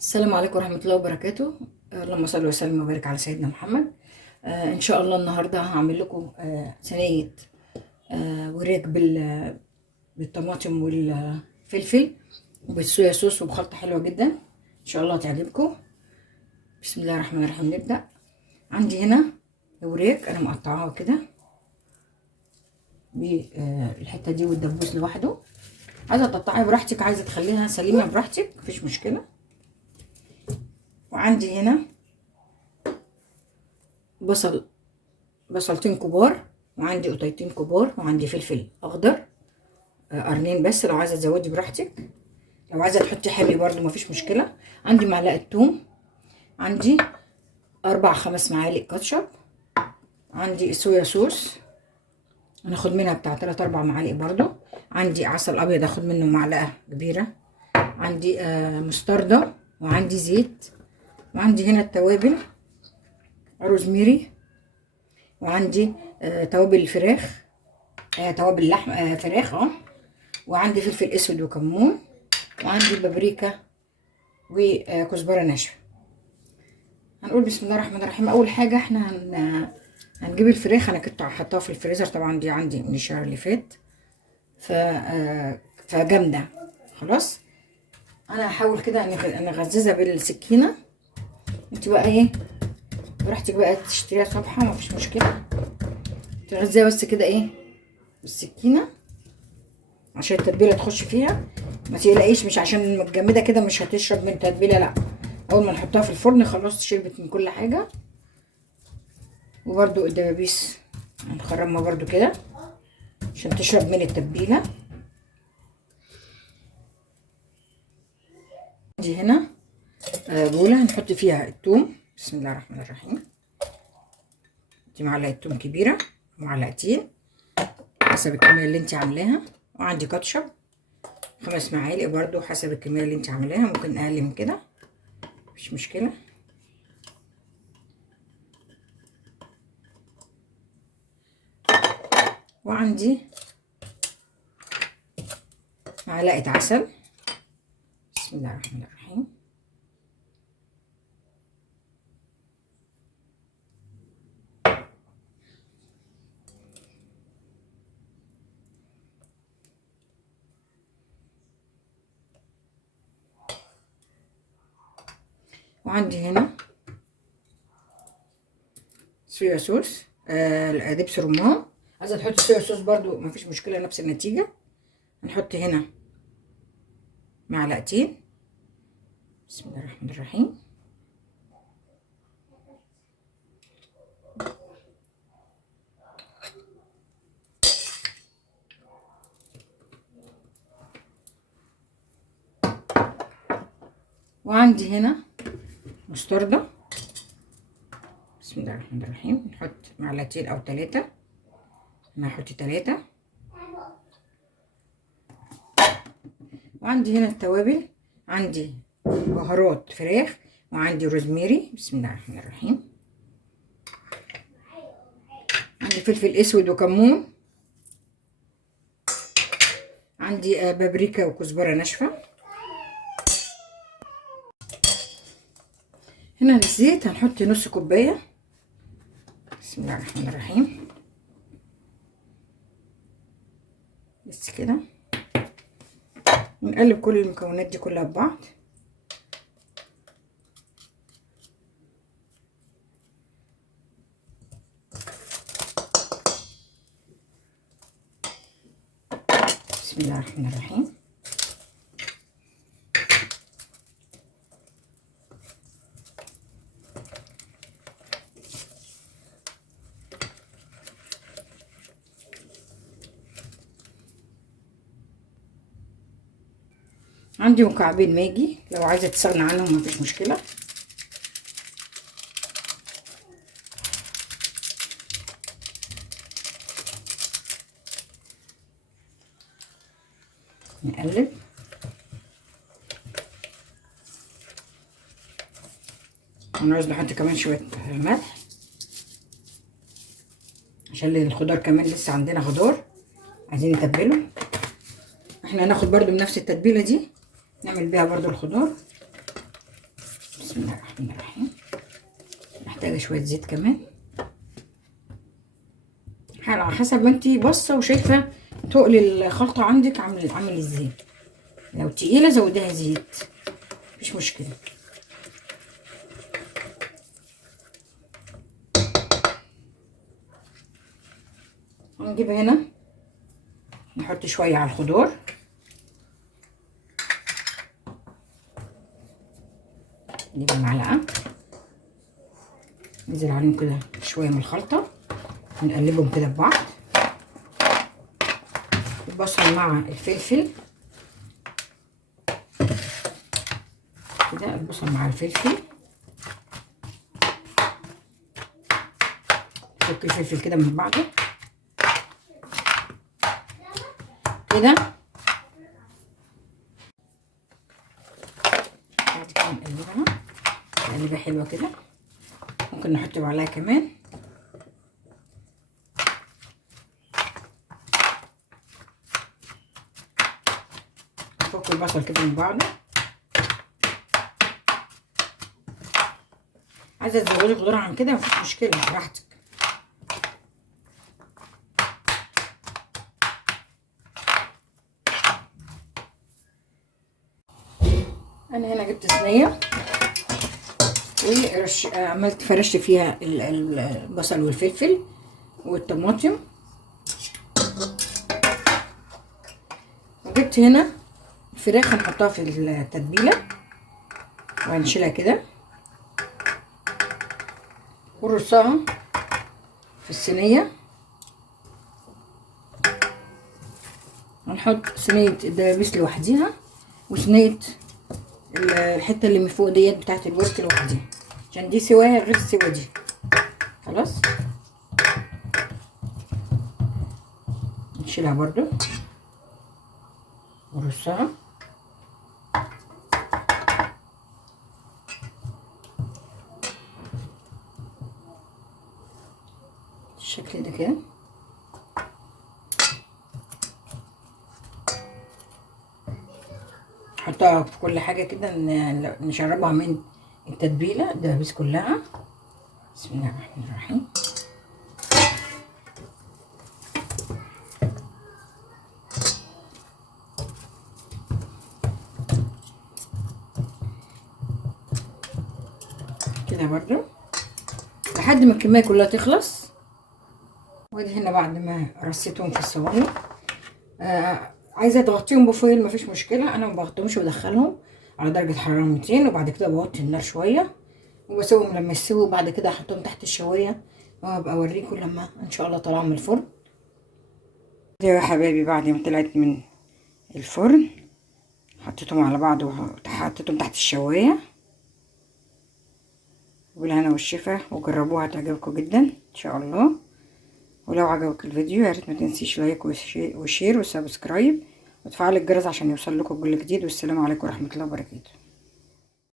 السلام عليكم ورحمة الله وبركاته. اللهم صل وسلم وبارك على سيدنا محمد. إن شاء الله النهاردة هعمل لكم صينية وراك بالطماطم والفلفل وبالصويا صوص وبخلطة حلوة جدا، إن شاء الله تعجبكم. بسم الله الرحمن الرحيم، نبدأ. عندي هنا وراك أنا مقطعاها كده بالحتة دي والدبوس لوحده. عايزة تقطعيها براحتك، عايزة تخليها سليمة براحتك، مفيش مشكلة. وعندي هنا بصلتين كبار، وعندي قطيتين كبار، وعندي فلفل اخضر قرنين بس، لو عايزه تزودي براحتك، لو عايزه تحطي حامي برضو مفيش مشكله. عندي معلقه توم، عندي 4-5 معالق كاتشب، عندي صويا صوص هناخد منها بتاع 3-4 معالق برضو، عندي عسل ابيض اخد منه معلقه كبيره، عندي مستردة، وعندي زيت، وعندي هنا التوابل روزميري، وعندي توابل الفراخ، توابل اللحم، فراخ، وعندي فلفل اسود وكمون، وعندي بابريكا وكزبره ناشفه. هنقول بسم الله الرحمن الرحيم. اول حاجه احنا هنجيب الفراخ. انا كنت حطاها في الفريزر طبعا، دي عندي من الشهر اللي فات، فجامده خلاص. انا هحاول كده نغززها بالسكينه. انت بقى ايه براحتك بقى، تشتريها صبحه مفيش مشكله، تغزيها بس كده ايه بالسكينه عشان التتبيله تخش فيها. ما تقلقيش، مش عشان متجمده كده مش هتشرب من التتبيله، لا، اول ما نحطها في الفرن خلاص شربت من كل حاجه. وبرده الدبابيس هنخرمها برده كده عشان تشرب من التتبيله. دي هنا بوله هنحط فيها الثوم. بسم الله الرحمن الرحيم. دي معلقه ثوم كبيره، معلقتين حسب الكميه اللي انت عاملاها، وعندي كاتشب 5 معالق برضو حسب الكميه اللي انت عاملاها، ممكن اقل من كده مش مشكله. وعندي معلقه عسل. بسم الله الرحمن الرحيم. وعندي هنا صويا صوص، دبس رمان. عايزه تحطي صويا صوص برضو مفيش مشكله، نفس النتيجه. هنحط هنا معلقتين. بسم الله الرحمن الرحيم. وعندي هنا مستردة. بسم الله الرحمن الرحيم. نحط معلقتين او 3، انا هحط 3. وعندي هنا التوابل، عندي بهارات فراخ، وعندي روزميري. بسم الله الرحمن الرحيم. عندي فلفل اسود وكمون، عندي بابريكا وكزبره ناشفه. هنا الزيت هنحط نص كوبايه. بسم الله الرحمن الرحيم. بس كده نقلب كل المكونات دي كلها ببعض. بسم الله الرحمن الرحيم. عندي مكعبين ماجي، لو عايزه تستغنى عنهم مفيش مشكله. نقلب. انا عايز نحط كمان شويه ملح عشان الخضار كمان لسه عندنا خضار عايزين نتبله. احنا هناخد برضو من نفس التتبيله دي نعمل بيها برضو الخضار. بسم الله الرحمن الرحيم. محتاجه شويه زيت كمان، على حسب ما انتي باصه وشايفه تقل الخلطه عندك عامل ازاي. لو تقيله زوديها زيت مفيش مشكله. هنجيب هنا نحط شويه على الخضار، نجيب معلقه ننزل عليهم كده شويه من الخلطه ونقلبهم كده ببعض. البصل مع الفلفل كده، البصل مع الفلفل، نفك الفلفل كده من بعضه كده. بعد كده نقلبها تقليبه حلوه كده. ممكن نحط معلقه كمان. نفك البصل كده من بعضه. عايزه تزودي خضار عن كده مفيش مشكله براحتك. انا هنا جبت صينيه وعملت فرشت فيها البصل والفلفل والطماطم، وجبت هنا الفراخ هنحطها في التتبيله وهنشيلها كده ونرصها في الصينيه. هنحط صينيه الدبابيس لوحديها وصينيه الحته اللي من فوق ديت بتاعت الورك لوحديها، عشان دي سواها غير السوا دي. خلاص نشيلها برضو ونرصها بالشكل ده كده. نحطها في كل حاجه كده، نشربها من التتبيله الدبابيس كلها. بسم الله الرحمن الرحيم. كده برضو لحد ما الكميه كلها تخلص. وادي هنا بعد ما رصيتهم في الصواني، عايزه تغطيهم بفويل مفيش مشكله. انا ما بغطيهمش وبدخلهم على درجه حراره 200، وبعد كده بوطي النار شويه وبسيبهم لما يستووا. وبعد كده احطهم تحت الشوايه وهبقى اوريكم لما ان شاء الله طلعوا من الفرن. يا حبايبي بعد ما طلعت من الفرن حطيتهم على بعض وحطيتهم تحت الشوايه. بالهنا والشفا، وجربوها هتعجبكم جدا ان شاء الله. ولو عجبك الفيديو يا ريت ما تنسيش لايك وشير وسبسكرايب وتفعل الجرس عشان يوصل لكم كل جديد. والسلام عليكم ورحمه الله وبركاته.